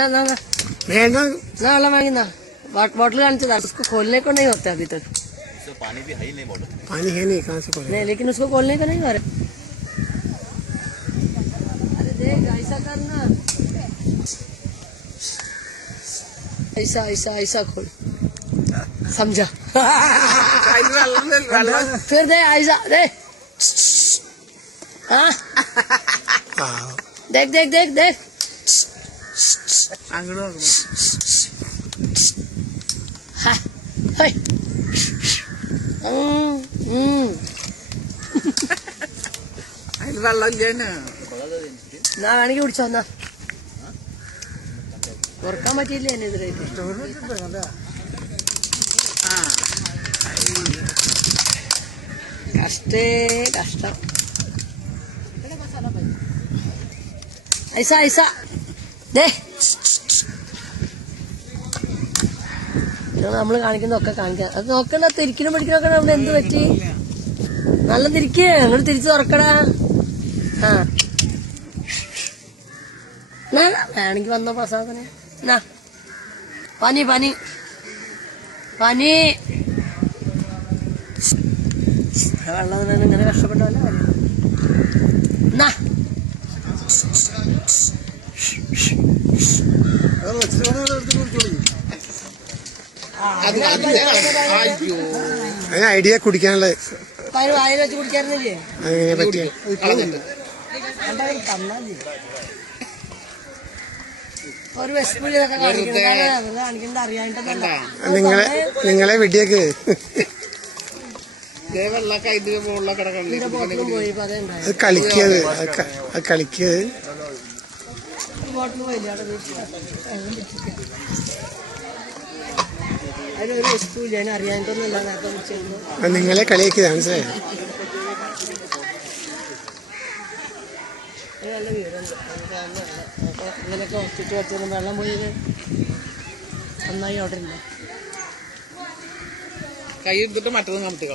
वेल्ला मांगी बॉटल उसको खोलने को नहीं होता अभी तक। तो पानी भी है ही नहीं बॉटल। पानी है नहीं, कहाँ से खोलेगा? नहीं, लेकिन उसको खोलने को नहीं हो रहा। अरे देख ऐसा करना, ऐसा ऐसा ऐसा खोल, समझा? फिर दे ऐसा दे। हाँ देख देख देख देख। हाँ हाय വേണമെങ്കിൽ കുടിച്ചോ എന്നാ. തുറക്കാൻ പറ്റിയില്ല എന്നെതിരെ. കഷ്ടേ കഷ്ടം. ഐസ ഐസ ദേ നമ്മള് കാണിക്കുന്നതൊക്കെ കാണിക്കാം. അത് നോക്കണ്ട, തിരിക്കണം പിടിക്കണൊക്കെ അവിടെ എന്ത് പറ്റി? നല്ല തിരിക്ക്, അങ്ങോട്ട് തിരിച്ച് തുറക്കടാ. ആ വേണമെങ്കിൽ വന്നോ പ്രസാദനെ. എന്നാ പനി പനി പനി വെള്ളം ഇങ്ങനെ കഷ്ടപ്പെട്ടല്ലേ പനി. എന്നാ ഐഡിയ കുടിക്കാനുള്ള വായിൽ വെച്ച് കുടിക്കാറുന്നില്ലേ? അങ്ങനെ പറ്റിയ ഒരു വിശപ്പുള്ളിയൊക്കെ കാണിക്കണ്ട അറിയാണ്ടല്ല. നിങ്ങളെ വെടിയൊക്കെ പോയി അത് കളിക്കിയത് അത് കളിക്കിയത് ബോട്ടിൽ പോയില്ല. അതിലൊരു വിശപ്പില്ല, അറിയാണ്ടൊന്നുമില്ല. നേരത്തെ കുടിച്ചിരുന്നു. നിങ്ങളെ കളിയാക്കിയത് മനസ്സിലായി. നല്ല വീടുണ്ട്. അപ്പൊ ഇങ്ങനെയൊക്കെ ചുറ്റി വച്ചിരുന്നു. വെള്ളം പോയി നന്നായി അവിടെ ഇല്ല. കൈ എടുത്തിട്ട് മറ്റൊന്നും കമത്തുക.